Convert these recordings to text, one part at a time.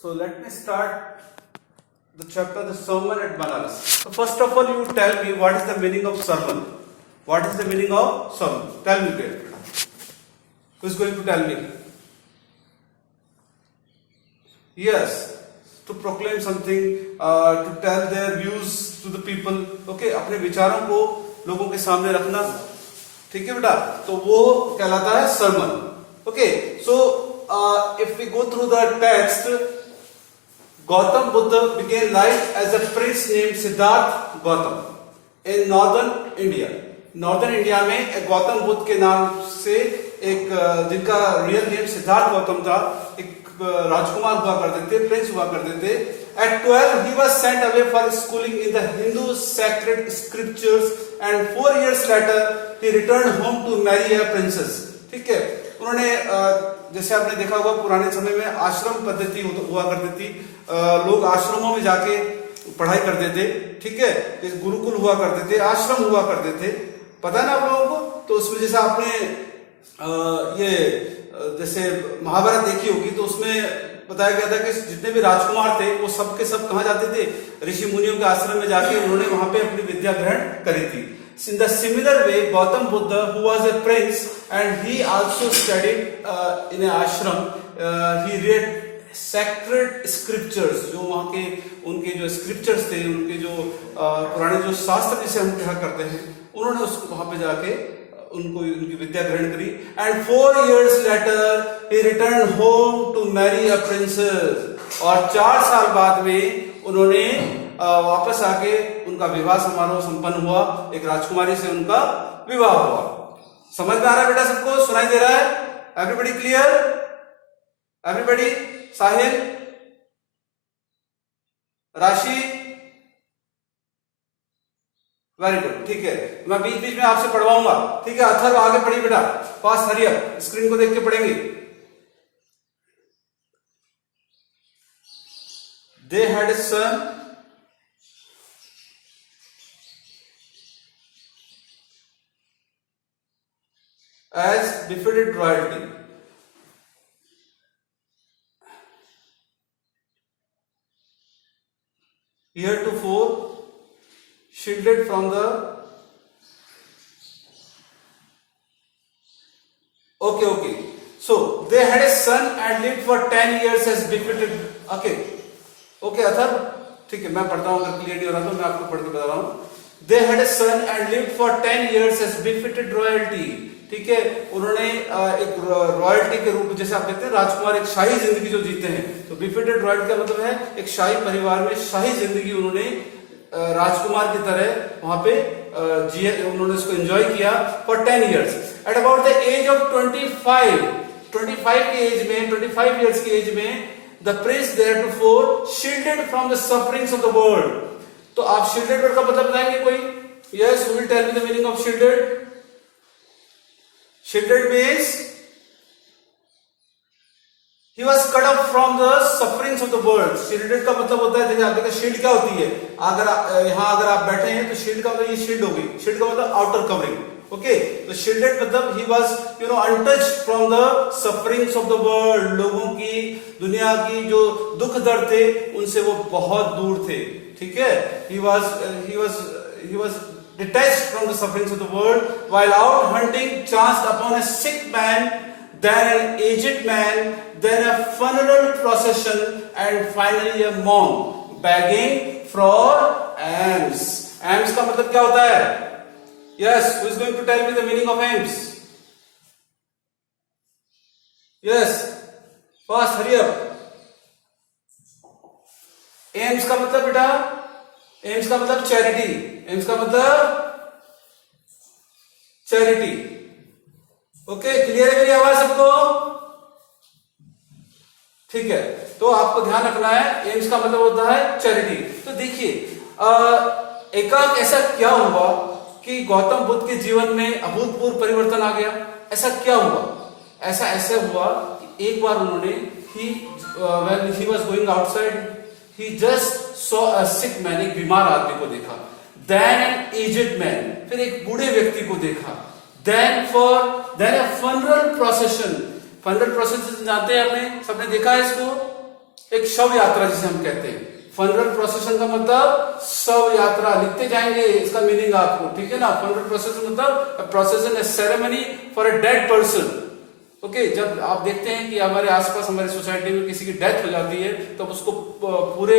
So let me start the chapter, the sermon at Banaras. So first of all, you tell me what is the meaning of sermon. What is the meaning of sermon? Tell me that. Who is going to tell me? Yes, to proclaim something, to tell their views to the people. Okay, अपने विचारों को लोगों के सामने रखना. ठीक है बेटा? तो वो कहलाता है sermon. Okay, so if we go through the text, Gautam Buddha began life as a prince named Siddharth Gautam in northern India. Northern India में एक गौतम बुद्ध के नाम से एक जिनका रियल नेम सिद्धार्थ गौतम था, एक राजकुमार हुआ करते थे, प्रिंस हुआ करते थे. At 12 he was sent away for schooling in the Hindu sacred scriptures and 4 years later he returned home to marry a princess. ठीक है, उन्होंने जैसे आपने देखा होगा पुराने समय में आश्रम पद्धति हुआ करती थी, लोग आश्रमों में जाके पढ़ाई करते थे. ठीक है, गुरुकुल हुआ करते थे, आश्रम हुआ करते थे, पता है ना आप लोगों को. तो उसमें जैसे आपने ये जैसे महाभारत देखी होगी तो उसमें बताया गया था कि जितने भी राजकुमार थे वो सब के सब कहाँ जाते थे, ऋषि मुनियों के आश्रम में जाके उन्होंने वहां पे अपनी विद्या ग्रहण करी थी. In the similar way, Gautam Buddha, who was a prince and he also studied in an ashram, he read sacred scriptures. जो वहाँ के उनके जो scriptures थे, उनके जो पुराने जो शास्त्र जिसे हम कहा करते हैं, उन्होंने उसको वहाँ पे जाके उनको उनकी विद्या ग्रहण करी. And 4 years later, he returned home to marry a princess. और 4 साल बाद में उन्होंने वापस आके उनका विवाह समारोह संपन्न हुआ, एक राजकुमारी से उनका विवाह हुआ. समझ में आ रहा है बेटा सबको? सुनाई दे रहा है? Everybody clear? एवरीबडी? साहिल, राशि, वेरी गुड. ठीक है, मैं बीच बीच में आपसे पढ़वाऊंगा. ठीक है, अथर्व आगे पढ़िए बेटा, फास्ट हरी अप, स्क्रीन को देख के पढ़ेंगे. They had a son as befitted royalty. Heretofore shielded from the okay. So they had a son and lived for 10 years as befitted. Okay, Atharva, ठीक है, मैं पढ़ता हूँ, अगर क्लियर नहीं हो रहा तो मैं आपको पढ़ के बता रहा हूँ. They had a son and lived for 10 years as befitted royalty. ठीक है, उन्होंने एक रॉयल्टी के रूप में, जैसे आप देखते हैं राजकुमार एक शाही जिंदगी जो जीते हैं, तो बिफिटेड रॉयल्टी का मतलब है एक शाही परिवार में शाही जिंदगी उन्होंने राजकुमार की तरह वहां पे जिए, उन्होंने उसको एंजॉय किया for 10 years. At about the age of 25 की एज में, 25 years की एज में, the prince theretofore shielded from the sufferings of the world. तो आप shielded word का मतलब बताएंगे कोई? Yes, who will tell me the meaning of shielded? Shielded means he was cut off from the sufferings of the world. Shielded का मतलब होता है, जैसे आप देखते हैं शील्ड क्या होती है, अगर यहाँ अगर आप बैठे हैं तो शील्ड का मतलब ये शील्ड होगी. शील्ड का मतलब आउटर कवरिंग. ओके, तो शील्डेड मतलब he was untouched from the sufferings of the world. लोगों की, दुनिया की जो दुख दर्द थे उनसे वो बहुत दूर थे. ठीक है, he was detached from the sufferings of the world. While out hunting, chanced upon a sick man, then an aged man, then a funeral procession, and finally a monk begging for alms. Alms का मतलब क्या होता है? Yes, who is going to tell me the meaning of alms? Yes, fast, hurry up. alms का मतलब बेटा, alms का मतलब चैरिटी. alms का मतलब चैरिटी. ओके, क्लियर है मेरी आवाज सबको? ठीक है, तो आपको ध्यान रखना है, alms का मतलब होता है चैरिटी. तो देखिए, एकाएक ऐसा क्या हुआ कि गौतम बुद्ध के जीवन में अभूतपूर्व परिवर्तन आ गया? ऐसा क्या हुआ? ऐसा ऐसे हुआ कि एक बार उन्होंने when he was going outside, he just saw a sick man, एक बीमार आदमी को देखा. Then an aged man, फिर एक बूढ़े व्यक्ति को देखा. Then a funeral procession. funeral procession जानते हैं आपने, सबने देखा है इसको? एक शव यात्रा जिसे हम कहते हैं। फनरल प्रोसेशन का मतलब शव यात्रा, लिखते जाएंगे इसका मीनिंग आपको, ठीक है ना। फनरल प्रोसेशन मतलब procession a ceremony for a dead person. Okay, जब आप देखते हैं कि हमारे आसपास हमारी सोसाइटी में किसी की डेथ हो जाती है तब उसको पूरे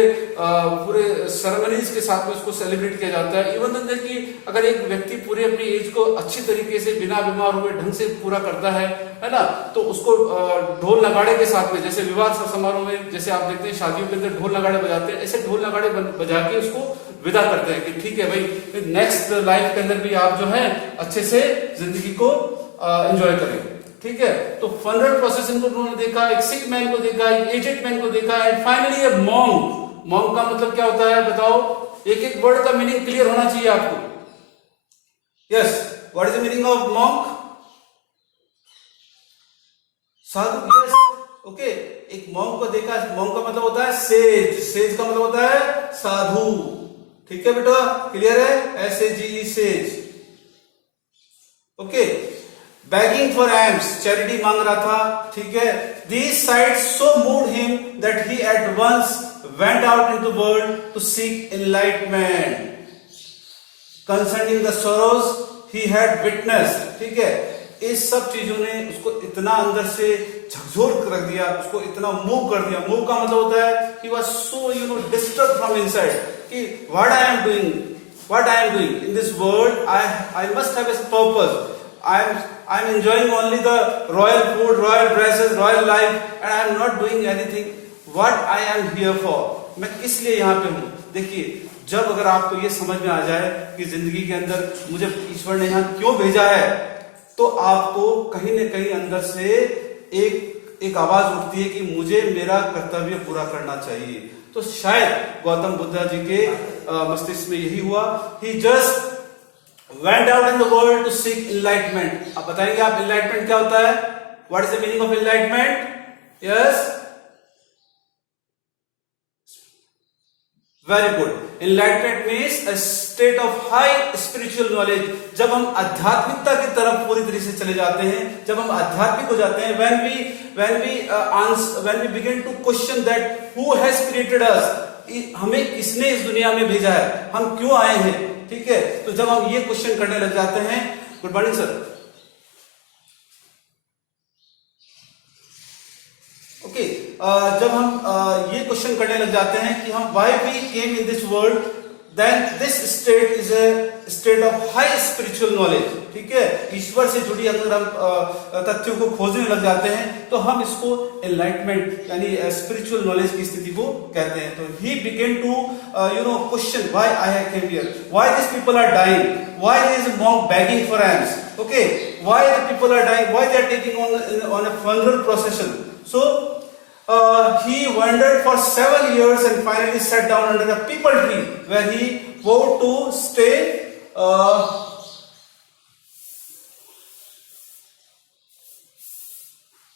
सेरेमनीज के साथ में उसको सेलिब्रेट किया जाता है। इवन तो कि अगर एक व्यक्ति पूरे अपनी एज को अच्छी तरीके से बिना बीमार हुए ढंग से पूरा करता है ना, तो उसको ढोल नगाड़े के साथ में, जैसे विवाह समारोह में जैसे आप देखते हैं शादियों के अंदर ढोल नगाड़े बजाते हैं, ऐसे ढोल नगाड़े बजा के उसको विदा करते हैं कि ठीक है भाई, नेक्स्ट लाइफ के अंदर भी आप जो है अच्छे से जिंदगी को एंजॉय करें, ठीक है। तो फनरल प्रोसेशन को उन्होंने देखा, एक सिक मैन को देखा, एक एजेड मैन को देखा, and finally A monk. Monk का मतलब क्या होता है बताओ, एक एक वर्ड का मीनिंग क्लियर होना चाहिए आपको। Yes, what is the meaning of monk? Sadhu. Yes, okay. एक मॉन्क को देखा, मॉन्क का मतलब होता है सेज, सेज का मतलब होता है साधु, ठीक है बेटा, क्लियर है? SAGE, says. Okay, begging for alms, charity मांग रहा था, ठीक है। These sights so moved him that he at once went out into the world to seek enlightenment concerning the sorrows he had witnessed, ठीक है। इस सब चीजों ने उसको इतना अंदर से झकझोर कर दिया, उसको इतना मूव कर दिया। मूव का मतलब होता है he was so disturbed from inside कि what I am doing in this world, I must have a purpose. I'm enjoying only the royal food, royal dresses, royal life, and I am not doing anything. What I am here for? मैं किस लिए यहाँ पे हूँ? देखिए, जब अगर आपको ये समझ में आ जाए कि जिंदगी के अंदर मुझे ईश्वर ने यहाँ क्यों भेजा है, तो आपको कहीं न कहीं अंदर से एक आवाज उठती है कि मुझे मेरा कर्तव्य पूरा करना चाहिए। तो शायद गौतम बुद्ध जी के मस्तिष्क में यही हुआ। He just went out in the world to seek enlightenment. अब बताएंगे आप enlightenment क्या होता है? What is the meaning of enlightenment? Yes, very good. Enlightenment means a state of high spiritual knowledge. जब हम आध्यात्मिकता की तरफ पूरी तरह से चले जाते हैं, जब हम आध्यात्मिक हो जाते हैं, when we begin to question that who has created us, हमें किसने इस दुनिया में भेजा है, हम क्यों आए हैं, ठीक है। तो जब हम ये क्वेश्चन करने लग जाते हैं, गुड मॉर्निंग सर, ओके, जब हम ये क्वेश्चन करने लग जाते हैं कि हम why we came in this world, then this state is a state of high spiritual knowledge, ठीक है। ईश्वर से जुड़ी अगर हम तथ्यों को खोजने लग जाते हैं तो हम इसको एनलाइटमेंट यानी स्पिरिचुअल नॉलेज की स्थिति को कहते हैं। तो he began to question why I have came here, why this people are dying, why there is a monk begging for alms, okay, why the people are dying, why they are taking on a funeral procession. So he wandered for several years and finally sat down under a peepal tree where he vowed to stay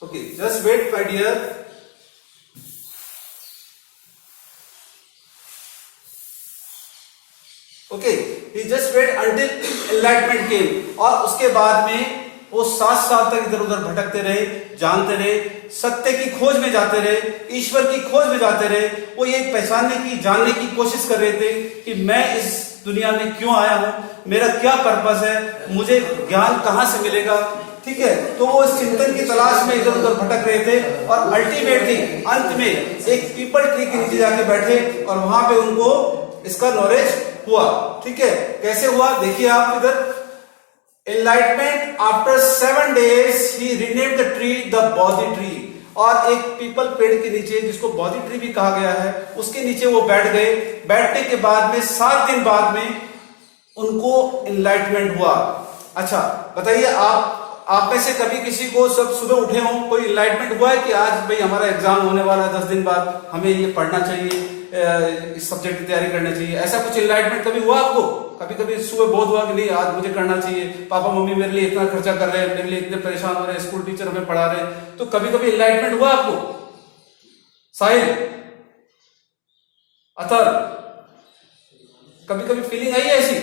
okay, just wait my dear. Okay, he just wait until enlightenment came. और उसके बाद में वो 7 साल तक इधर उधर भटकते रहे, जानते रहे, सत्य की खोज में जाते रहे, ईश्वर की खोज में जाते रहे। वो ये पहचानने की, जानने की कोशिश कर रहे थे कि मैं इस दुनिया में क्यों आया हूं, मेरा क्या पर्पस है, मुझे ज्ञान कहां से मिलेगा, ठीक है। तो वो इस चिंतन की तलाश में इधर उधर भटक रहे थे और अल्टीमेटली अंत में एक पीपल ट्री के नीचे जाके बैठे और वहां पे उनको इसका नॉलेज हुआ, ठीक है। कैसे हुआ देखिए आप इधर, enlightenment after 7 days he renamed the tree the Bodhi tree. और एक पीपल पेड़ के नीचे, जिसको बौद्धि ट्री भी कहा गया है, उसके नीचे वो बैठ गए। बैठने के बाद में 7 दिन बाद में उनको एनलाइटमेंट हुआ। अच्छा बताइए, आप में से कभी किसी को सब सुबह उठे हो, कोई एनलाइटमेंट हुआ है कि आज भाई हमारा एग्जाम होने वाला है 10 दिन बाद, हमें ये पढ़ना चाहिए, इस सब्जेक्ट की तैयारी करना चाहिए, ऐसा कुछ एनलाइटमेंट कभी हुआ आपको? कभी सुबह बहुत हुआ कि नहीं आज मुझे करना चाहिए, पापा मम्मी मेरे लिए इतना खर्चा कर रहे हैं, मेरे लिए इतने परेशान हो रहे हैं, स्कूल टीचर हमें पढ़ा रहे हैं, तो कभी एनलाइटमेंट हुआ आपको? साहिल, अतर, कभी फीलिंग आई है ऐसी?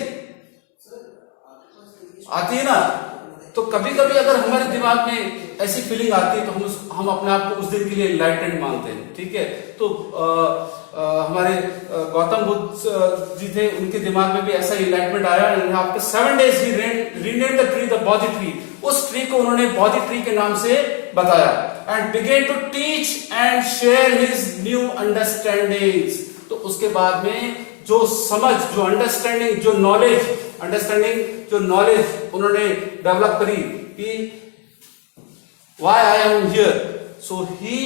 आती है ना? तो कभी कभी अगर हमारे दिमाग में ऐसी फीलिंग आती है तो हम अपने आप को उस दिन के लिए इनलाइटेंड मानते हैं, ठीक है। तो हमारे गौतम बुद्ध जी थे, उनके दिमाग में भी ऐसा इनलाइटमेंट आया। After 7 days he renamed the tree the Bodhi tree. उस ट्री को उन्होंने बोधि ट्री के नाम से बताया। And began to teach and share his new understandings. तो उसके बाद में जो समझ, जो अंडरस्टैंडिंग, जो नॉलेज उन्होंने डेवलप करी कि why I am here, so he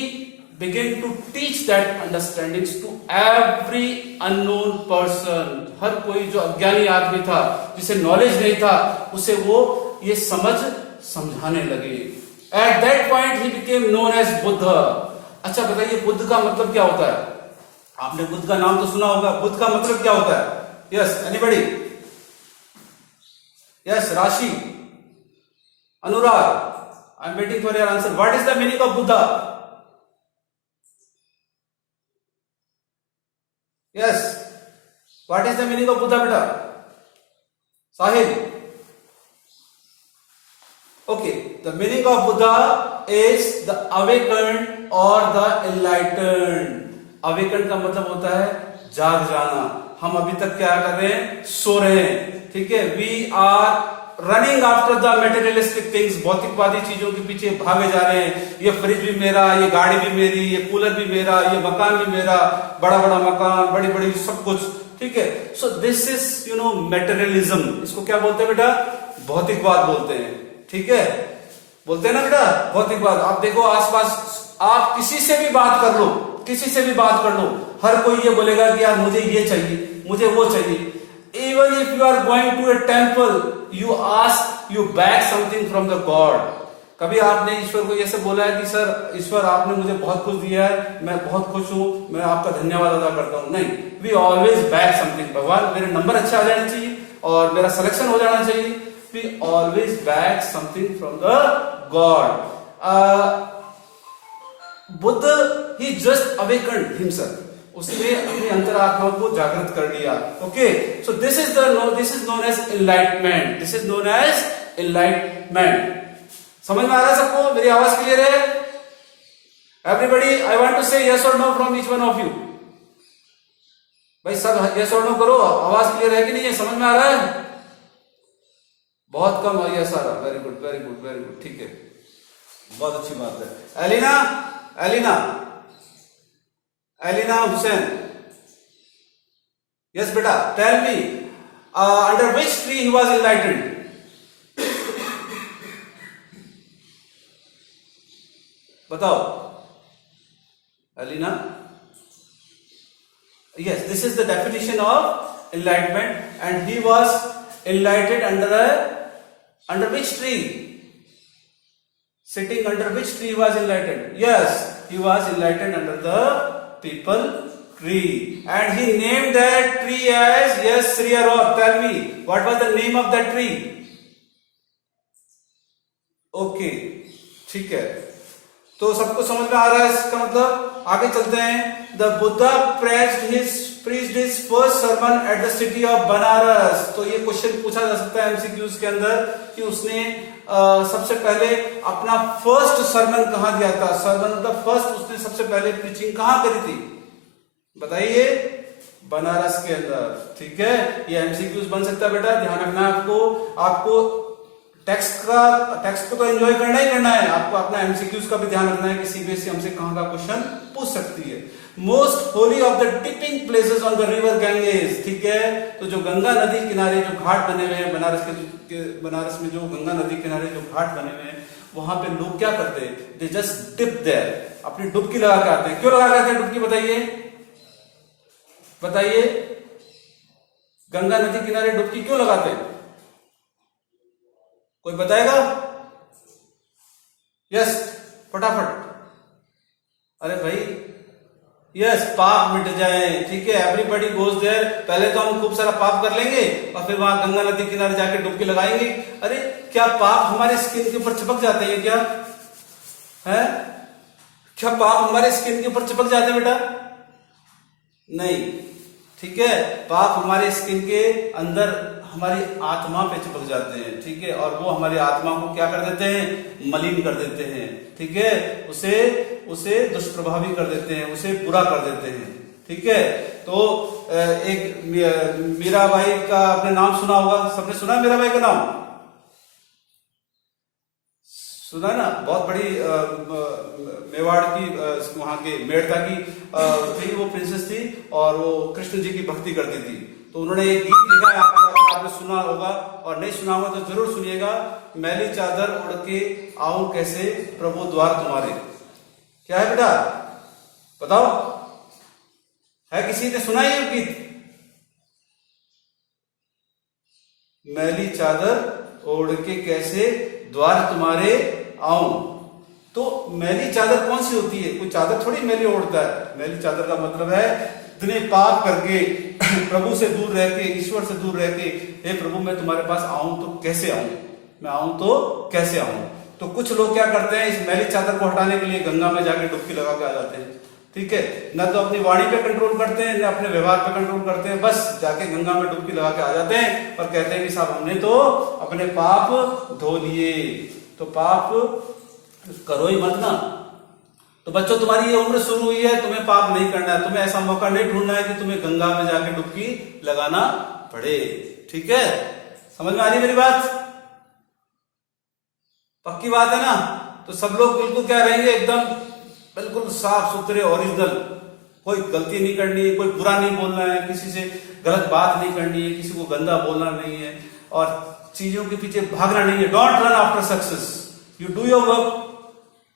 begin to teach that understandings to every unknown person. हर कोई जो अज्ञानी आदमी था, जिसे नॉलेज नहीं था, उसे वो ये समझाने लगे। At that point he became known as Buddha. अच्छा बताइए, बुद्ध का मतलब क्या होता है? आपने बुद्ध का नाम तो सुना होगा। बुद्ध का मतलब क्या होता है? Yes, anybody? Yes, Rashi, Anurag, I am waiting for your answer. What is the meaning of Buddha? Yes, what is the meaning of Buddha बेटा? Sahil? Okay, the meaning of Buddha is the awakened और द एनलाइटन्ड। अवेकन का मतलब होता है जाग जाना। हम अभी तक क्या कर रहे हैं? सो रहे हैं, ठीक है। We are running after the materialistic things. भौतिकवादी चीजों के पीछे भागे जा रहे हैं। ये फ्रिज भी मेरा, ये गाड़ी भी मेरी, ये कूलर भी मेरा, ये मकान भी मेरा, बड़ा बड़ा मकान, बड़ी बड़ी सब कुछ, ठीक है। सो दिस इज मेटेरियलिज्म। इसको क्या बोलते हैं बेटा? भौतिकवाद बोलते हैं, ठीक है। बोलते हैं ना बेटा, भौतिकवाद। आप देखो आसपास, आप किसी से भी बात कर लो, किसी से भी बात कर लो, हर कोई ये बोलेगा कि यार मुझे ये चाहिए, मुझे वो चाहिए। Even if you are going to a temple, you beg something from the God. कभी आपने ईश्वर को ये सब बोला है कि सर ईश्वर आपने मुझे बहुत कुछ दिया है, मैं बहुत खुश हूं, मैं आपका धन्यवाद अदा करता हूं? नहीं, वी ऑलवेज बैग समथिंग। भगवान मेरे नंबर अच्छा आ जाना चाहिए और मेरा सिलेक्शन हो जाना चाहिए। We always beg something from the God. Buddha he just awakened himself. उसने अपनी अंतरात्मा को जागृत कर लिया। Okay, so this is known as enlightenment. This is known as enlightenment. समझ में आ रहा है सबको? मेरी आवाज क्लियर है? एवरीबडी, आई वांट टू से यस और know from each one of you. भाई सब यस और नो करो। आवाज क्लियर है कि नहीं है? समझ में आ रहा है? बहुत कम यस आ रहा। Very good, very good, very good, ठीक है, बहुत अच्छी बात है। एलिना हुसैन, यस बेटा, tell me under which tree he was enlightened? बताओ Elina. Yes, this is the definition of enlightenment and he was enlightened under which tree? Sitting under which tree he was enlightened? Yes, he was enlightened under the people tree, and he named that tree as, yes, Sri Aror. Tell me, what was the name of that tree? Okay, ठीक है। तो सबको समझ में आ रहा है इसका मतलब? आगे चलते हैं। The Buddha preached his first sermon at the city of Banaras. तो ये क्वेश्चन पूछा जा सकता है एमसीक्यूज के अंदर कि उसने सबसे पहले अपना फर्स्ट सरमन कहां दिया था? सरमन मतलब फर्स्ट, उसने सबसे पहले प्रीचिंग कहां करी थी? बताइए। बनारस के अंदर, ठीक है। ये एमसीक्यूज बन सकता है बेटा, ध्यान रखना आपको टेक्स्ट को तो एंजॉय करना ही करना है, आपको अपना एमसीक्यूज का भी ध्यान रखना है कि सीबीएसई हमसे कहां का क्वेश्चन पूछ सकती है। Most Holi of the tipping places on the river Ganges, ठीक है। तो जो गंगा नदी किनारे जो घाट बने हुए हैं बनारस में, जो गंगा नदी किनारे जो घाट बने हुए हैं, वहां पे लोग क्या करते हैं? दे जस्ट डिप देयर, अपनी डुबकी लगा के आते हैं। क्यों लगा के आते हैं डुबकी? बताइए। गंगा नदी किनारे डुबकी क्यों लगाते हैं? कोई बताएगा? यस, फटाफट। अरे भाई, यस, पाप मिट जाए, ठीक है। Everybody goes there. पहले तो हम खूब सारा पाप कर लेंगे और फिर वहां गंगा नदी किनारे जाके डुबकी लगाएंगे। अरे क्या पाप हमारे स्किन के ऊपर चिपक जाते हैं क्या? है क्या पाप हमारे स्किन के ऊपर चिपक जाते हैं बेटा? नहीं, ठीक है। पाप हमारे स्किन के अंदर हमारी आत्मा पे चिपक जाते हैं, ठीक है, और वो हमारी आत्मा को क्या कर देते हैं, मलिन कर देते हैं, ठीक है, उसे दुष्प्रभावी कर देते हैं, उसे बुरा कर देते हैं, ठीक है। तो एक मीराबाई का आपने नाम सुना होगा, सबने सुना मीराबाई का नाम सुना ना, बहुत बड़ी मेवाड़ की वहां के मेड़ता की थी, वो प्रिंसेस थी और वो कृष्ण जी की भक्ति करती थी। तो उन्होंने एक गीत लिखा है, आपने सुना होगा, और नहीं सुना होगा तो जरूर सुनिएगा। मैली चादर उड़ के आऊं कैसे प्रभु द्वार तुम्हारे। क्या है बेटा, बताओ, है किसी ने सुना ये गीत? मैली चादर ओढ़ के कैसे द्वार तुम्हारे आऊं। तो मैली चादर कौन सी होती है? कोई चादर थोड़ी मैली ओढ़ता है। मैली चादर का मतलब है इतने पाप करके प्रभु से दूर रह के, ईश्वर से दूर रह के, हे प्रभु मैं तुम्हारे पास आऊं तो कैसे आऊं, मैं आऊं तो कैसे आऊं। तो कुछ लोग क्या करते हैं, इस मैली चादर को हटाने के लिए गंगा में जाके डुबकी लगा के आ जाते हैं, ठीक है। न तो अपनी वाणी पे कंट्रोल करते हैं, न अपने व्यवहार पे कंट्रोल करते हैं, बस जाके गंगा में डुबकी लगा के आ जाते हैं और कहते हैं कि साहब हमने तो अपने पाप धो लिए। तो पाप करो ही मत ना। तो बच्चों, तुम्हारी ये उम्र शुरू हुई है, तुम्हें पाप नहीं करना है, तुम्हें ऐसा मौका नहीं ढूंढना है कि तुम्हें गंगा में जाके डुबकी लगाना पड़े, ठीक है। समझ में आ रही मेरी बात? पक्की बात है ना? तो सब लोग बिल्कुल क्या रहेंगे, एकदम बिल्कुल साफ सुथरे ओरिजिनल, कोई गलती नहीं करनी है, कोई बुरा नहीं बोलना है, किसी से गलत बात नहीं करनी है, किसी को गंदा बोलना नहीं है, और चीजों के पीछे भागना नहीं है। Don't run after success, you do your work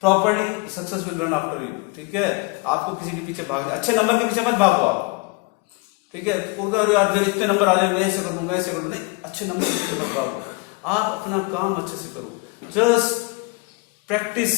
properly, success will run after you, ठीक है। आपको किसी के पीछे भागना, अच्छे नंबर के पीछे मत भागो आप, ठीक है। यार इतने नंबर आ जाए, मैं ऐसे कर दूं, मैं ऐसे कर दूं, नहीं, अच्छे नंबर के पीछे मत भागो, आप अपना काम अच्छे से करो। Just practice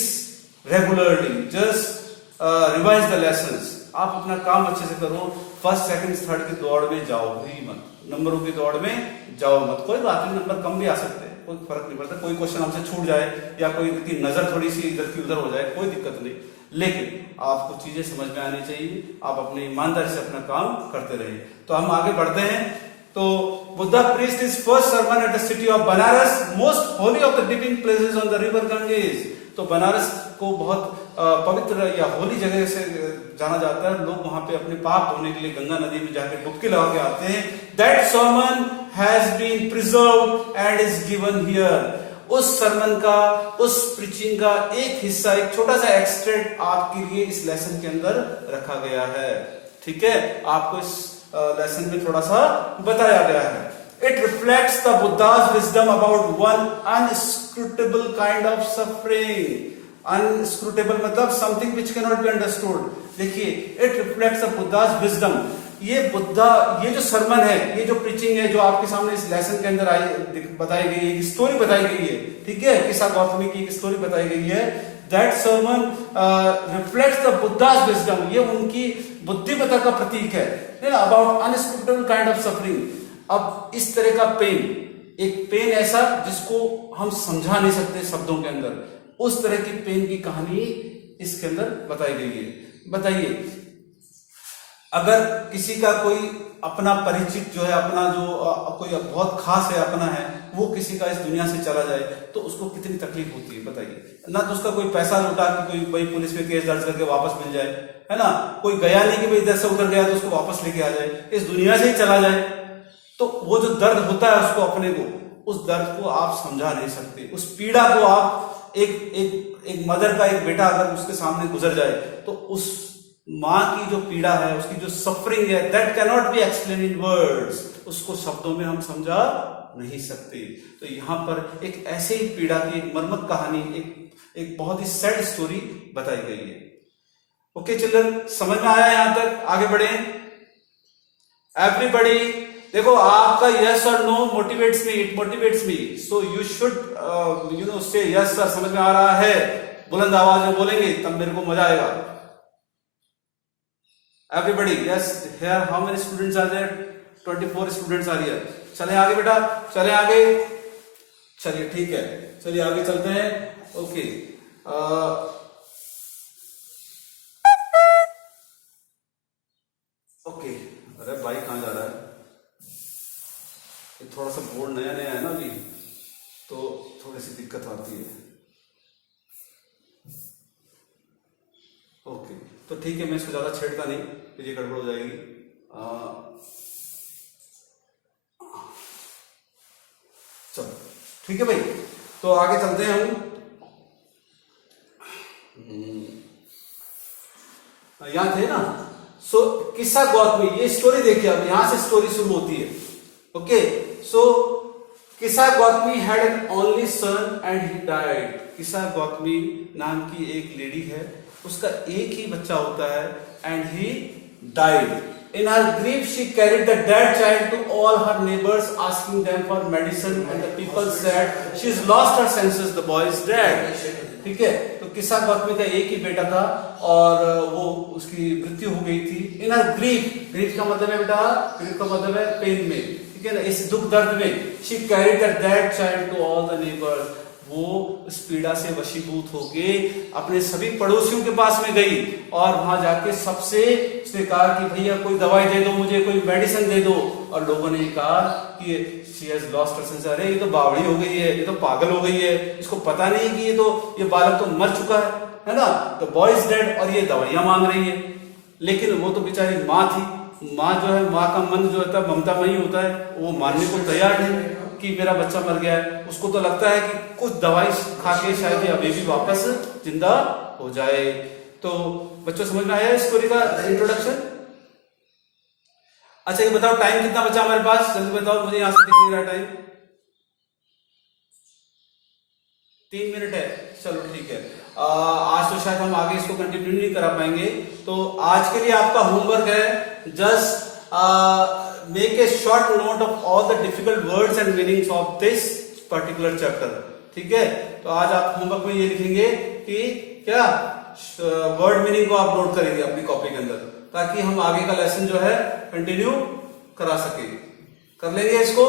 regularly, just revise the lessons. आप अपना काम अच्छे से करो, फर्स्ट सेकंड थर्ड की दौड़ में जाओ ही मत, नंबरों की दौड़ में जाओ मत। कोई बात नहीं, नंबर कम भी आ सकते हैं, कोई फर्क नहीं पड़ता, कोई क्वेश्चन हमसे छूट जाए या कोई की नजर थोड़ी सी इधर की उधर हो जाए, कोई दिक्कत नहीं, लेकिन आपको चीजें समझ में आनी चाहिए, आप अपनी ईमानदारी से अपना काम करते रहिए। तो हम आगे बढ़ते हैं। तो Buddha priest his first sermon at the city of Banaras, most Holi of the dipping places on the river Ganges. तो बनारस को बहुत पवित्र या होली जगह से जाना जाता है, लोग वहां पे अपने पाप धोने के लिए गंगा नदी में जाकर डुबकी लगा के आते हैं। That sermon has been preserved and is given here. उस सरमन का, उस प्रीचिंग का एक हिस्सा, एक छोटा सा एक्सट्रैक्ट आपके लिए इस लेसन के अंदर रखा गया है, ठीक है। आपको इस लेसन में थोड़ा सा बताया गया है। It reflects the Buddha's wisdom about one unscrutable kind of suffering. Unscrutable मतलब something which cannot be understood. देखिए, it reflects the Buddha's wisdom. ये बुद्धा, ये जो सरमन है, ये जो प्रीचिंग है, जो आपके सामने इस लेसन के अंदर बताई गई है, स्टोरी बताई गई है, ठीक है, किस्सा गौतमी की एक स्टोरी बताई गई है। That sermon reflects the Buddha's wisdom. ये उनकी बुद्धिमत्ता का प्रतीक है, about unscrutable kind of suffering. अब इस तरह का पेन, एक पेन ऐसा जिसको हम समझा नहीं सकते शब्दों के अंदर, उस तरह की पेन की कहानी इसके अंदर बताई गई है। बताइए, अगर किसी का कोई अपना परिचित जो है, अपना जो कोई बहुत खास है, अपना है, वो किसी का इस दुनिया से चला जाए तो उसको कितनी तकलीफ होती है, बताइए ना। तो उसका कोई पैसा लुटा कि कोई पुलिस में केस दर्ज करके वापस मिल जाए, है ना। कोई गया नहीं कि भाई इधर से उधर गया तो उसको वापस लेके आ जाए, इस दुनिया से ही चला जाए, तो वो जो दर्द होता है उसको, अपने को, उस दर्द को आप समझा नहीं सकते। उस पीड़ा को आप, एक मदर का एक बेटा अगर उसके सामने गुजर जाए तो उस माँ की जो पीड़ा है, उसकी जो सफरिंग है, that can not be explain in words, उसको शब्दों में हम समझा नहीं सकते। तो यहाँ पर एक ऐसे ही पीड़ा की एक मर्मक कहानी, एक बहुत ही सैड स्टोरी बताई गई है। ओके चिल्ड्रन, समझ में आया यहां तक? आगे बढ़े एवरीबॉडी। देखो, आपका यस और no motivates me, it motivates me, so you should say yes sir, समझ में आ रहा है, बुलंद आवाज में बोलेंगे तब मेरे को मजा आएगा। Everybody yes, here how many students are there? 24 students are here. चले आगे बेटा, चले आगे, चलिए ठीक है, चलिए आगे चलते हैं। ओके, ओके, अरे भाई कहाँ जा रहा है? ये थोड़ा सा बोर्ड नया नया है ना अभी, तो थोड़ी सी दिक्कत आती है। ओके, तो ठीक है, मैं इसको ज़्यादा छेड़ता नहीं, फिर ये गड़बड़ हो जाएगी। चलो ठीक है भाई, तो आगे चलते हैं हम। यहाँ थे ना, सो किस्सा गौतमी, ये स्टोरी देखिए, अब यहां से स्टोरी शुरू होती है। ओके, सो किस्सा Gautami had an only son and he died. किस्सा गौतमी नाम की एक लेडी है, उसका एक ही बच्चा होता है, and he died. In her grief, she carried the dead child to all her neighbors, asking them for medicine, and the people said, "She's lost her senses. The boy is dead." ठीक है, तो किस्सा गौतमी का एक ही बेटा था और वो उसकी मृत्यु हो गई थी। In her grief, grief का मतलब है बेटा, grief का मतलब है पेन में, ठीक है ना, इस दुख दर्द में। She carried the dead child to all the neighbors. वो इस पीड़ा से वशीभूत होके अपने सभी पड़ोसियों के पास में गई और वहां जाके सबसे उसने कहा कि भैया कोई दवाई दे दो मुझे, कोई मेडिसिन दे दो। और लोगों ने कहा कि she has lost her senses, अरे ये तो बावड़ी हो गई है, ये तो पागल हो गई है, इसको पता नहीं कि ये बालक तो मर चुका है ना, तो बॉय इज डेड, और ये दवाइयां मांग रही है। लेकिन वो तो बेचारी माँ थी, माँ जो है, माँ का मन जो होता है ममतामयी होता है, वो मानने को तैयार नहीं कि मेरा बच्चा मर गया है। उसको तो लगता है कि कुछ दवाई खा के शायद ये अभी भी वापस जिंदा हो जाए। तो बच्चों समझ में आया स्टोरी का इंट्रोडक्शन? अच्छा ये बताओ टाइम कितना बचा हमारे पास, जल्दी बताओ मुझे, यहां से दिख नहीं रहा टाइम। 3 मिनट है, चलो ठीक है। आज तो शायद हम आगे इसको कंटिन्यू नहीं करा पाएंगे, तो आज के लिए आपका होमवर्क है, just make a short note of all the difficult words and meanings of this particular chapter। ठीक है, तो आज आप होमवर्क में ये लिखेंगे कि क्या वर्ड मीनिंग को आप नोट करेंगे अपनी कॉपी के अंदर, ताकि हम आगे का लेसन जो है कंटिन्यू करा सके। कर लेंगे इसको?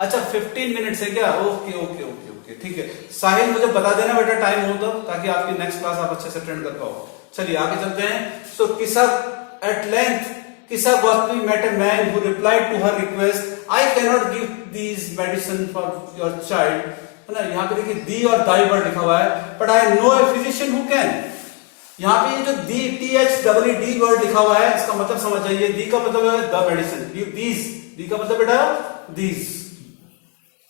अच्छा 15 मिनट है क्या? ओके ओके ओके ओके ठीक है। साहिल मुझे बता देना बेटा टाइम हो तो, ताकि आपकी नेक्स्ट क्लास आप अच्छे से अटेंड कर पाओ। चलिए आगे चलते हैं। सो किस्सा at length Kissa Goswami met a man who replied to her request, "I cannot give these medicine for your child." है ना, यहाँ पे देखिए दी और दाई वर्ड लिखा हुआ है, but I know a physician who can। यहाँ पे ये जो दी THEED वर्ड लिखा हुआ है, इसका मतलब समझ जाइए, दी का मतलब है द मेडिसिन, गिव दीज, दी का मतलब बेटा दीज,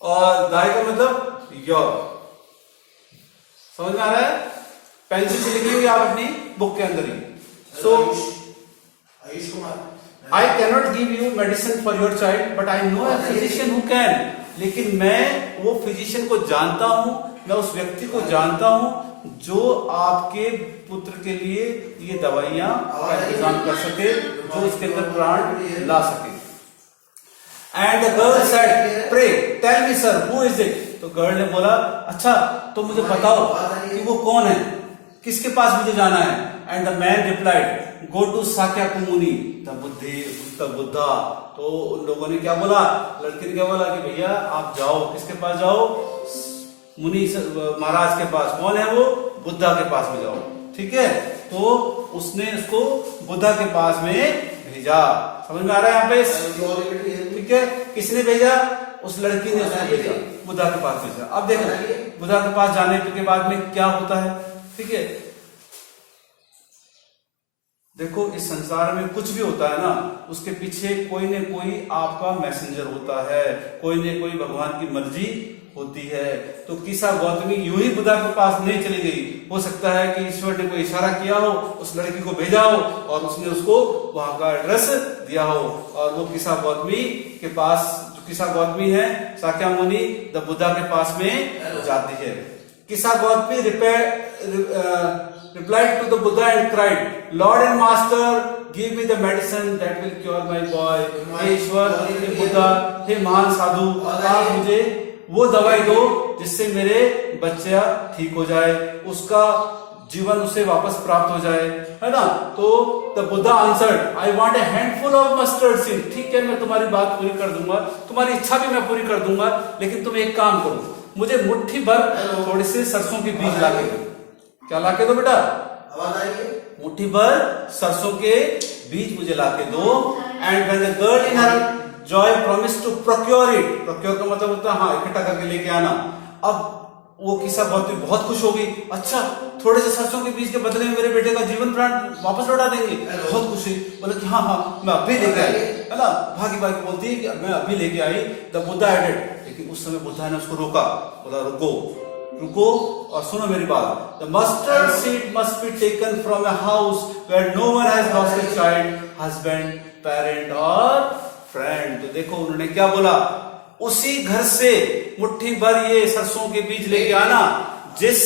और दाई का मतलब योर। समझ में आ रहा है? पेंसिल से लिखी हुई आप अपनी बुक के अंदर ही। सो I cannot give you medicine for your child, but I know a physician who can। लेकिन मैं वो फिजिशियन को जानता हूं, मैं उस व्यक्ति को जानता हूं जो आपके पुत्र के लिए ये दवाइयां का इंतजाम कर सके, जो उसके अंदर प्राण ला सके। And the girl said, "Pray, tell me sir, who is it?" तो गर्ल ने बोला, अच्छा तो मुझे बताओ कि वो कौन है, किसके पास मुझे जाना है। And the man replied, "Go to Sakyaka Muni, the Buddha." तो उन लोगों ने क्या बोला, लड़की ने क्या बोला कि भैया आप जाओ, किसके पास जाओ? मुनि महाराज के पास। कौन है वो? बुद्धा के पास में जाओ। ठीक है, तो उसने उसको बुद्धा के पास में भेजा। समझ में आ रहा है यहाँ पे? ठीक है, किसने भेजा? उस लड़की ने उसको भेजा, बुद्धा के पास भेजा। अब देखो बुद्धा के पास जाने के बाद में क्या होता है। ठीक है, देखो इस संसार में कुछ भी होता है ना, उसके पीछे कोई न कोई आपका मैसेंजर होता है, कोई न कोई भगवान की मर्जी होती है। तो किस्सा गौतमी यूं ही बुद्धा के पास नहीं चली गई, हो सकता है कि ईश्वर ने कोई इशारा किया हो, उस लड़की को भेजा हो और उसने उसको वहां का एड्रेस दिया हो, और वो किस्सा गौतमी के पास, जो किस्सा गौतमी है साक्या मुनि द बुद्धा के पास में जाती है। किस्सा Gautami replied to the Buddha and cried, "Lord and Master, give me the medicine that will cure my boy." हे ईश्वर, हे बुद्धा, हे महान साधु, आप मुझे वो दवाई दो जिससे मेरे बच्चा ठीक हो जाए, उसका जीवन उसे वापस प्राप्त हो जाए, है ना। तो the Buddha answered, "I want a handful of mustard seed." ठीक है, मैं तुम्हारी बात पूरी कर दूंगा, तुम्हारी इच्छा भी मैं पूरी कर दूंगा, लेकिन तुम एक काम करो, मुझे मुट्ठी भर थोड़े से सरसों के बीज लाके दो। क्या लाके दो बेटा? मुट्ठी भर सरसों के बीज मुझे लाके दो। And when the girl in her joy promise to procure it, procure का मतलब होता है हाँ इकट्ठा करके लेके आना। अब वो किस्सा बहुत खुश हो गई, अच्छा थोड़े से सरसों के बीज के बदले में मेरे बेटे का जीवन प्राण वापस लौटा देंगे, बहुत खुश हुई, बोले कि हाँ मैं अभी लेके आई, है ना। भागी भागी बोलती है कि मैं अभी लेके आई। द बुद्धा एडेड, लेकिन उस समय बुद्धा ने उसको रोका, बोला रुको और सुनो मेरी बात। The mustard seed must be taken from a house where no one has lost a child, husband, parent और फ्रेंड। तो देखो उन्होंने क्या बोला, उसी घर से मुट्ठी भर ये सरसों के बीज लेके आना जिस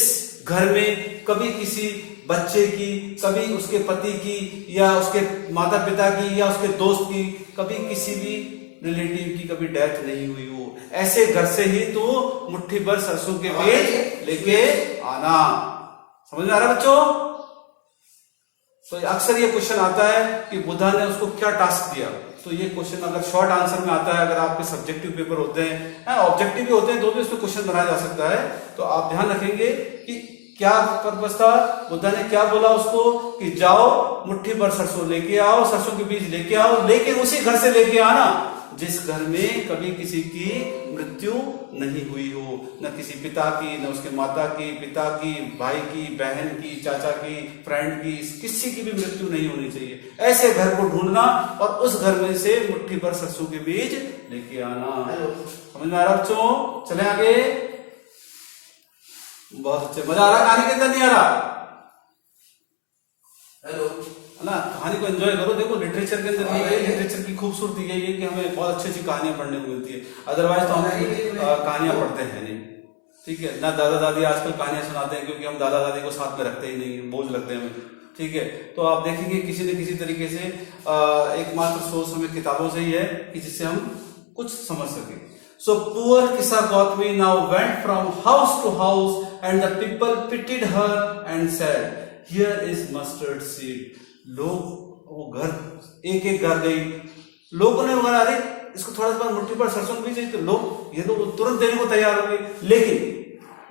घर में कभी किसी बच्चे की, कभी उसके पति की, या उसके माता पिता की, या उसके दोस्त की, कभी किसी भी रिलेटिव की कभी डेथ नहीं हुई हो, ऐसे घर से ही तो मुट्ठी भर सरसों के बीज लेके आना। समझ में आ रहा है बच्चों? तो अक्सर ये क्वेश्चन आता है कि बुद्धा ने उसको क्या टास्क दिया। तो ये क्वेश्चन अगर शॉर्ट आंसर में आता है, अगर आपके सब्जेक्टिव पेपर होते हैं, ऑब्जेक्टिव भी होते हैं, दो भी उसमें क्वेश्चन बनाया जा सकता है, तो आप ध्यान रखेंगे कि क्या पर्पस था, बुद्धा ने क्या बोला उसको कि जाओ मुट्ठी भर सरसों लेके आओ, सरसों के बीज लेके आओ, लेकिन उसी घर से लेके आना जिस घर में कभी किसी की मृत्यु नहीं हुई हो, न किसी पिता की, न उसके माता की, पिता की, भाई की, बहन की, चाचा की, फ्रेंड की, किसी की भी मृत्यु नहीं होनी चाहिए। ऐसे घर को ढूंढना और उस घर में से मुट्ठी भर सरसों के बीज लेके आना। समझ में आ रहा बच्चों? चले आगे। बहुत अच्छे, मजा आ रहा कहानी के अंदर? नहीं आ रहा? हेलो ना, कहानी को एंजॉय करो। देखो लिटरेचर के अंदर लिटरेचर की खूबसूरती यही है कि हमें बहुत अच्छी अच्छी कहानियां पढ़ने को मिलती है, अदरवाइज तो हम कहानियां पढ़ते हैं नहीं। ठीक है ना, दादा दादी आजकल कहानियां सुनाते हैं क्योंकि हम दादा दादी को साथ में रखते ही नहीं, बोझ लगते हैं हमें। ठीक है, तो आप देखेंगे किसी न किसी तरीके से एकमात्र सोर्स हमें किताबों से ही है कि जिससे हम कुछ समझ सके। So poor Kisa Gautami now went from house to house, and the people pitied her and said, "Here is mustard seed." लोग वो घर एक एक घर गई, लोगों ने बोला अरे इसको थोड़ा सा मुट्ठी पर सरसों भी चाहिए, तो लोग ये तो तुरंत देने को तैयार हो गए। लेकिन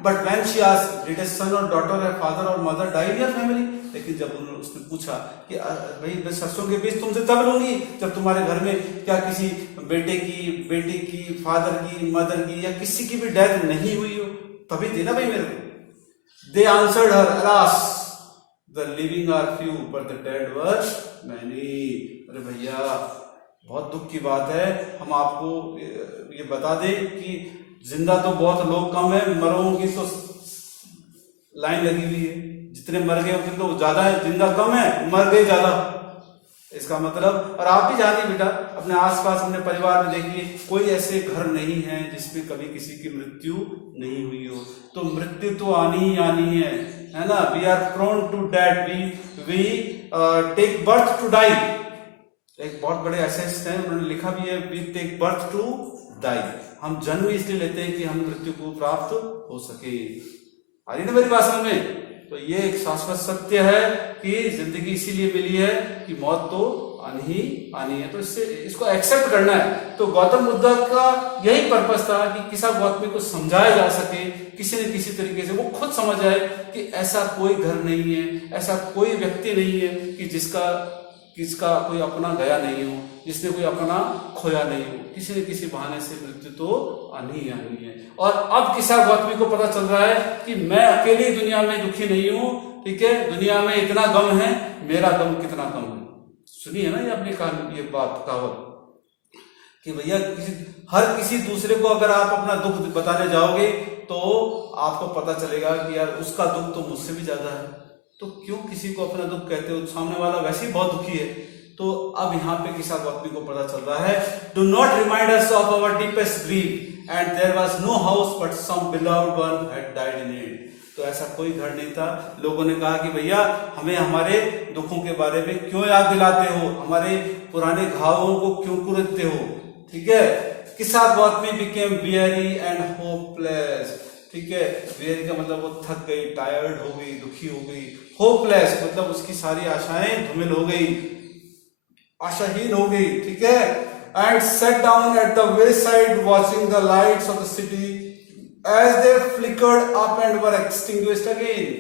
but when she asked, did a son or daughter or father or mother die in your family? लेकिन जब उसने पूछा कि भाई मैं सरसों के बीज तुमसे तब लूंगी जब तुम्हारे घर में क्या किसी बेटे की, बेटी की, फादर की, मदर की या किसी की भी डेथ नहीं हुई हो, तभी देना भाई मेरे को। They answered her, alas the living are few but the dead were many। अरे भैया बहुत दुख की बात है, हम आपको ये बता दें कि जिंदा तो बहुत लोग कम है, मरों की तो लाइन लगी हुई है, जितने मर गए उतने तो ज्यादा है, जिंदा कम है, मर गए ज्यादा। इसका मतलब, और आप भी जानिए बेटा अपने आसपास अपने परिवार में देखिए, कोई ऐसे घर नहीं है जिसमें कभी किसी की मृत्यु नहीं हुई हो। तो मृत्यु तो आनी ही आनी है ना। We are prone to death, we take birth to die. एक बहुत बड़े एसेस्ट हैं, उन्होंने लिखा भी है, we take birth to die. हम जन्म इसलिए लेते हैं कि हम मृत्यु को प्राप्त हो सके। आ रही ना मेरी बात समझ में? तो ये एक शाश्वत सत्य है कि जिंदगी इसीलिए मिली है कि मौत तो आनी ही आनी है, तो इसको एक्सेप्ट करना है। तो गौतम बुद्ध का यही पर्पस था कि किसा गौतमी को समझाया जा सके, किसी न किसी तरीके से वो खुद समझ आए कि ऐसा कोई घर नहीं है, ऐसा कोई व्यक्ति नहीं है कि जिसका कोई अपना गया नहीं हो, जिसने कोई अपना खोया नहीं हो। किसी न किसी बहाने से मृत्यु तो आनी ही आनी है। और अब किसा गौतमी को पता चल रहा है कि मैं अकेली दुनिया में दुखी नहीं हूं। ठीक है, दुनिया में इतना गम है, मेरा गम कितना कम है। सुनिए ना ये अपने ये बात कहावत कि भैया हर किसी दूसरे को अगर आप अपना दुख बताने जाओगे तो आपको पता चलेगा कि यार उसका दुख तो मुझसे भी ज्यादा है, तो क्यों किसी को अपना दुख कहते हो, सामने वाला वैसे ही बहुत दुखी है। तो अब यहाँ पे किसा गौतमी को पता चल रहा है, do not remind us of our deepest grief and there was no house but some beloved one had died in it. तो ऐसा कोई घर नहीं था। लोगों ने कहा कि भैया हमें हमारे दुखों के बारे में क्यों याद दिलाते हो, हमारे पुराने घावों को क्यों कुरेदते हो। ठीक है, किसा Gautami became very and hopeless. ठीक है, वेरी का मतलब वो थक गई, टायर्ड हो गई, दुखी हो गई। होपलेस मतलब उसकी सारी आशाएं धूमिल हो गई, आशाहीन हो गई। ठीक है, and set down at the way side watching the lights off the city as they flickered up and were extinguished again।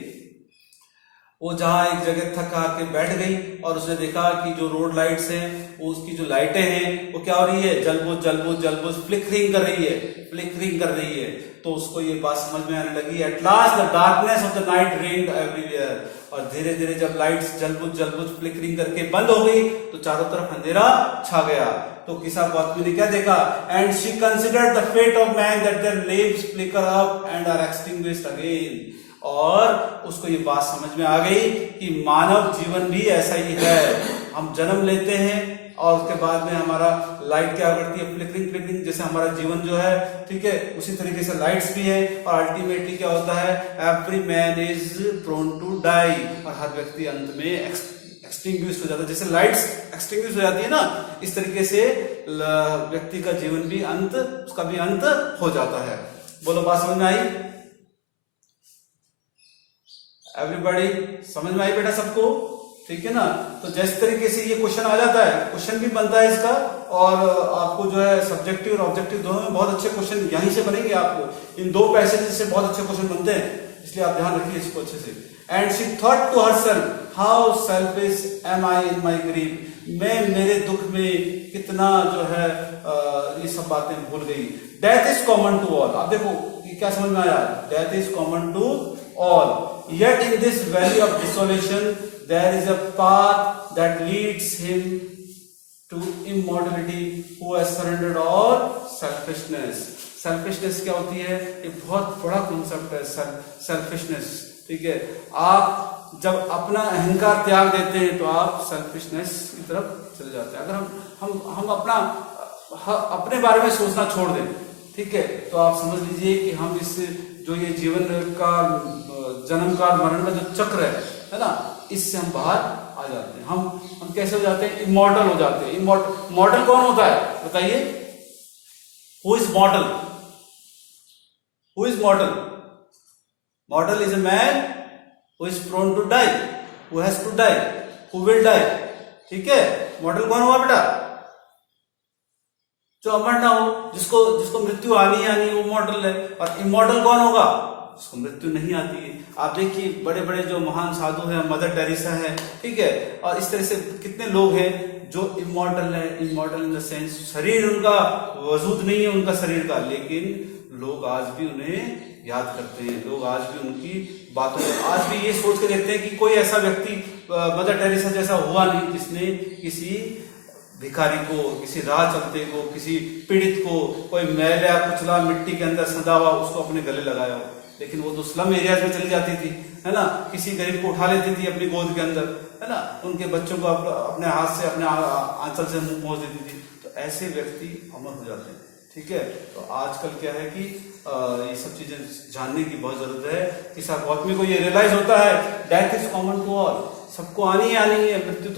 वो जहाँ एक जगह थक के बैठ गई और उसने देखा कि जो रोड लाइट्स हैं, वो उसकी जो लाइटें हैं वो क्या हो रही है, जलबुझ जलबुझ जलबुझ फ्लिकरिंग कर रही है, फ्लिकरिंग कर रही है। तो उसको ये बात समझ में आने लगी, at last the darkness of the night reigned everywhere. और धीरे धीरे जब लाइट्स जलबुझ जलबुझ फ्लिकरिंग करके बंद हो गई तो चारों तरफ अंधेरा छा गया। तो किसा गौतमी ने क्या देखा, and she considered the fate of man that their lamps flicker up and are extinguished again. और उसको ये बात समझ में आ गई कि मानव जीवन भी ऐसा ही है। हम जन्म लेते हैं और उसके बाद में हमारा लाइट क्या करती है, फ्लिकरिंग फ्लिकरिंग, जैसे हमारा जीवन जो है, ठीक है, उसी तरीके से लाइट्स भी है। और अल्टीमेटली क्या होता है, every man is prone to die, और हर व्यक्ति अंत में एक्सटिंग्विश हो जाता है। जैसे लाइट्स एक्सटिंग्विश हो जाती है ना, इस तरीके से व्यक्ति का जीवन भी उसका भी अंत हो जाता है। बोलो, बात समझ में आई? एवरीबॉडी समझ में आई बेटा सबको? ठीक है ना। तो जिस तरीके से ये क्वेश्चन आ जाता है, क्वेश्चन भी बनता है इसका, और आपको जो है सब्जेक्टिव और ऑब्जेक्टिव दोनों में बहुत अच्छे क्वेश्चन यहीं से बनेंगे। आपको इन दो पैसेज से बहुत अच्छे क्वेश्चन बनते हैं, इसलिए आप ध्यान रखिए इसको अच्छे से। And she thought to herself, how selfish am I in my grief. मैं मेरे दुख में कितना जो है ये सब बातें भूल गई। Death is common to all. अब देखो ये क्या समझ में आया, death is common to all, yet in this valley of desolation there is a path that leads him to immortality who has surrendered all selfishness। Selfishness क्या होती है, ये बहुत बड़ा कॉन्सेप्ट है सेल्फिशनेस। ठीक है, आप जब अपना अहंकार त्याग देते हैं तो आप सेल्फिशनेस की तरफ चले जाते हैं। अगर हम अपने बारे में सोचना छोड़ दें, ठीक है, तो आप समझ लीजिए कि हम इस जो ये जीवन का जन्म का मरण का जो चक्र है ना, इससे हम बाहर आ जाते हैं। हम कैसे हो जाते हैं, इमॉर्टल हो जाते हैं। मॉर्टल कौन होता है बताइए? Who is mortal? Who is mortal? Mortal is a man who is prone to die, who has to die, who will die. ठीक है, मॉर्टल कौन हुआ बेटा? जो अमर ना हो, जिसको मृत्यु आनी है वो मॉर्टल है। और इमॉर्टल कौन होगा? उसको मृत्यु नहीं आती है। आप देखिए बड़े बड़े जो महान साधु हैं, मदर टेरेसा है, ठीक है, और इस तरह से कितने लोग हैं जो इमॉर्टल है। इमॉर्टल इन द सेंस शरीर उनका वजूद नहीं है उनका शरीर का, लेकिन लोग आज भी उन्हें याद करते हैं, लोग आज भी उनकी बातों को आज भी ये सोच के देखते हैं कि कोई ऐसा व्यक्ति मदर टेरेसा जैसा हुआ नहीं जिसने किसी भिखारी को, किसी राह चलते को, किसी पीड़ित को, कोई मैला कुचला मिट्टी के अंदर सदा हुआ उसको अपने गले लगाया हो। लेकिन वो तो स्लम एरियाज में चली जाती थी, है ना, किसी गरीब को उठा लेती थी अपनी गोद के अंदर, है ना, उनके बच्चों को अपने हाथ से, अपने आंचल से मुंह पहुंच देती थी। तो ऐसे व्यक्ति अमर हो जाते हैं। ठीक है, तो आजकल क्या है कि ये सब चीजें जानने की बहुत जरूरत है। किसी गौतमी को ये रियलाइज होता है death is common to all, सबको आनी है मृत्यु तो